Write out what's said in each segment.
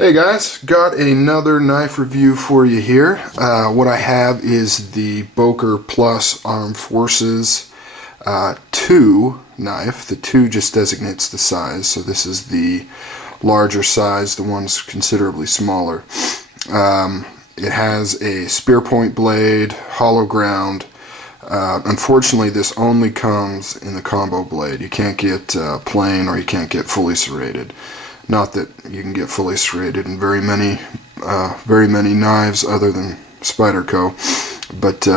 Hey guys, got another knife review for you here. What I have is the Boker Plus Armed Forces 2 knife. The 2 just designates the size, so this is the larger size, the one's considerably smaller. It has a spear point blade, hollow ground. Unfortunately, this only comes in the combo blade. You can't get plain, or you can't get fully serrated. Not that you can get fully serrated in very many knives other than Spyderco, but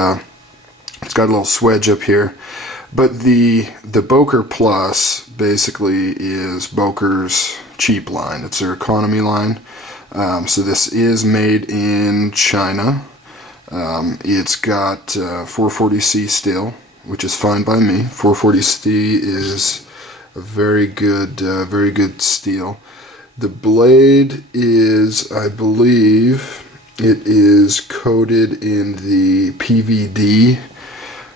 it's got a little swedge up here. But the Boker Plus basically is Boker's cheap line. It's their economy line. So this is made in China. It's got 440C steel, which is fine by me. 440C is a very good steel. The blade is, I believe, it is coated in the PVD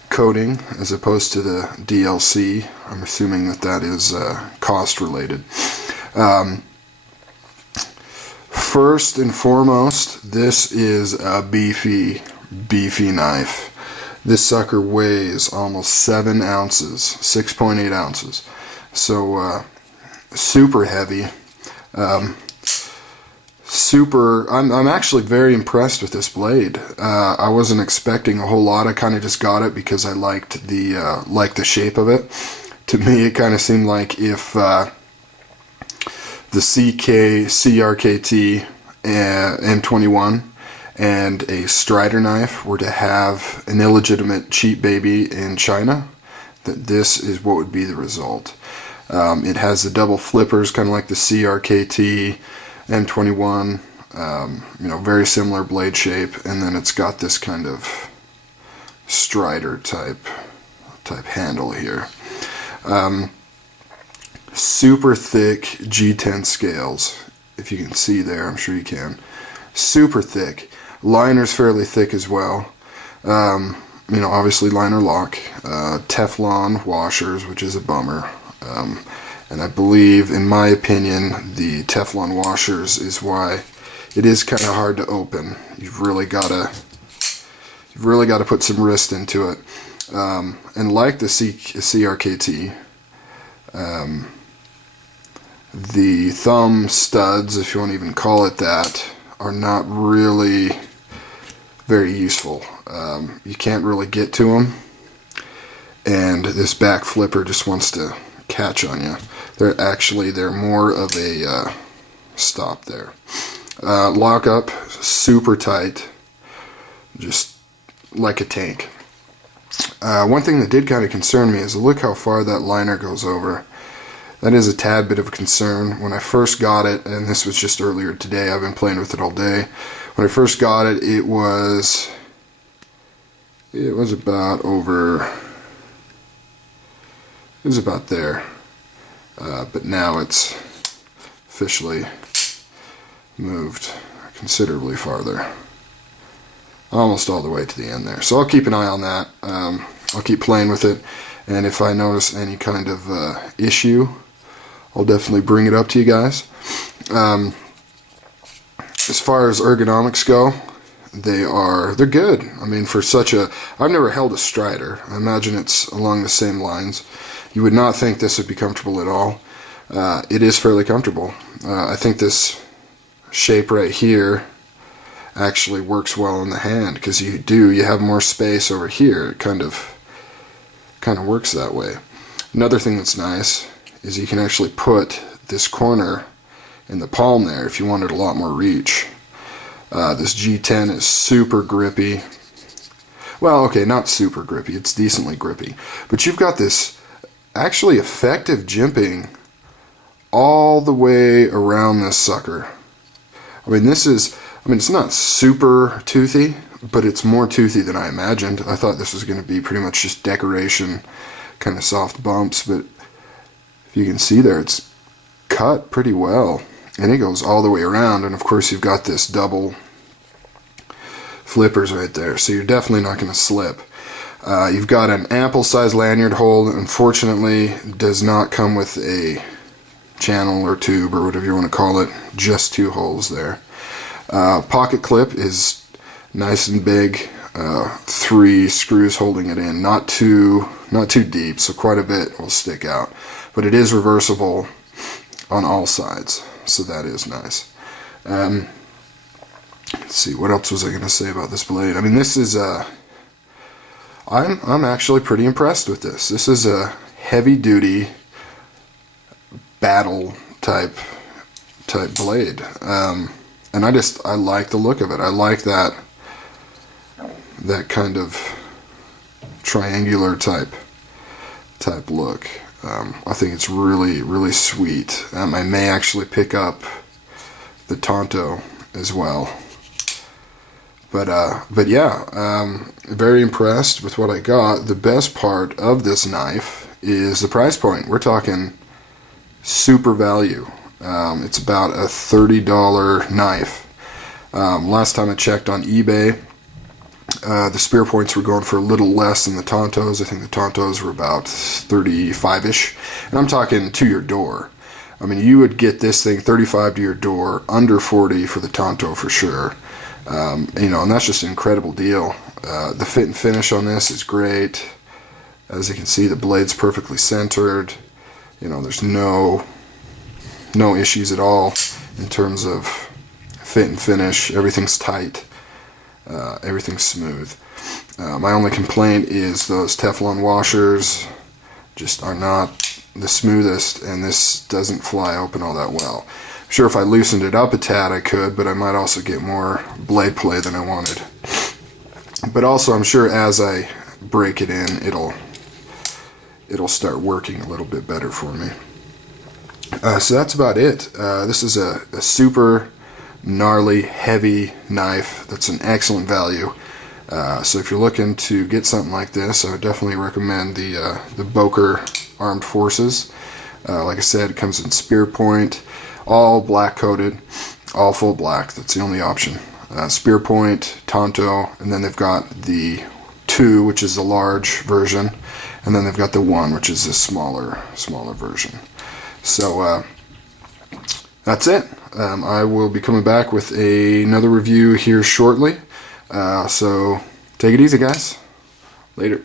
coating as opposed to the DLC. I'm assuming that is cost related. First and foremost, this is a beefy knife. This sucker weighs almost 7 ounces, 6.8 ounces. So super heavy. I'm actually very impressed with this blade. I wasn't expecting a whole lot. I kind of just got it because I liked the shape of it. To me, it kind of seemed like if the CRKT M21 and a Strider knife were to have an illegitimate cheap baby in China, that this is what would be the result. It has the double flippers, kind of like the CRKT M21, very similar blade shape, and then it's got this kind of Strider type handle here. Super thick G10 scales, if you can see there. I'm sure you can. Super thick. Liner's fairly thick as well. Obviously liner lock. Teflon washers, which is a bummer. And I believe, in my opinion, the Teflon washers is why it is kind of hard to open. You've really got to put some wrist into it. And like the CRKT, the thumb studs, if you want to even call it that, are not really very useful. You can't really get to them, and this back flipper just wants to catch on you. They're more of a stop there. Lock up super tight, just like a tank. One thing that did kind of concern me is look how far that liner goes over. That is a tad bit of a concern. When I first got it, and this was just earlier today, I've been playing with it all day. When I first got it, it was about over. It was about there. But now it's officially moved considerably farther. Almost all the way to the end there. So I'll keep an eye on that. I'll keep playing with it, and if I notice any kind of issue, I'll definitely bring it up to you guys. As far as ergonomics go, they're good. I mean, for I've never held a Strider. I imagine it's along the same lines. You would not think this would be comfortable at all. It is fairly comfortable. I think this shape right here actually works well in the hand, because you have more space over here. It kind of works that way. Another thing that's nice is you can actually put this corner in the palm there if you wanted a lot more reach. This G10 is super grippy. Well, okay, not super grippy, it's decently grippy. But you've got this actually effective jimping all the way around this sucker. I mean, it's not super toothy, but it's more toothy than I imagined. I thought this was going to be pretty much just decoration, kind of soft bumps, but if you can see there, it's cut pretty well, and it goes all the way around. And of course, you've got this double flippers right there, so you're definitely not going to slip. You've got an ample size lanyard hole. Unfortunately, does not come with a channel or tube or whatever you want to call it. Just 2 holes there. Pocket clip is nice and big. 3 screws holding it in. Not too deep, so quite a bit will stick out. But it is reversible on all sides, so that is nice. Let's see, what else was I going to say about this blade? I mean, this is I'm actually pretty impressed with this. This is a heavy-duty battle type blade, and I like the look of it. I like that kind of triangular type look. I think it's really sweet. I may actually pick up the Tonto as well. But yeah, very impressed with what I got. The best part of this knife is the price point. We're talking super value. It's about a $30 knife. Last time I checked on eBay, the spear points were going for a little less than the Tontos. I think the Tontos were about 35-ish. And I'm talking to your door. I mean, you would get this thing 35 to your door, under 40 for the Tonto for sure. You know, and that's just an incredible deal. The fit and finish on this is great. As you can see, the blade's perfectly centered. You know, there's no issues at all in terms of fit and finish. Everything's tight. Everything's smooth. My only complaint is those Teflon washers just are not the smoothest, and this doesn't fly open all that well. I'm sure if I loosened it up a tad I could, but I might also get more blade play than I wanted. But also I'm sure as I break it in, it'll start working a little bit better for me. So that's about it. This is a super gnarly, heavy knife that's an excellent value. So if you're looking to get something like this, I would definitely recommend the Boker Armed Forces. Like I said, it comes in spear point, all black coated, all full black. That's the only option. Spear point, Tonto, and then they've got the 2, which is the large version, and then they've got the 1, which is a smaller version. So that's it. I will be coming back with another review here shortly. So take it easy, guys. Later.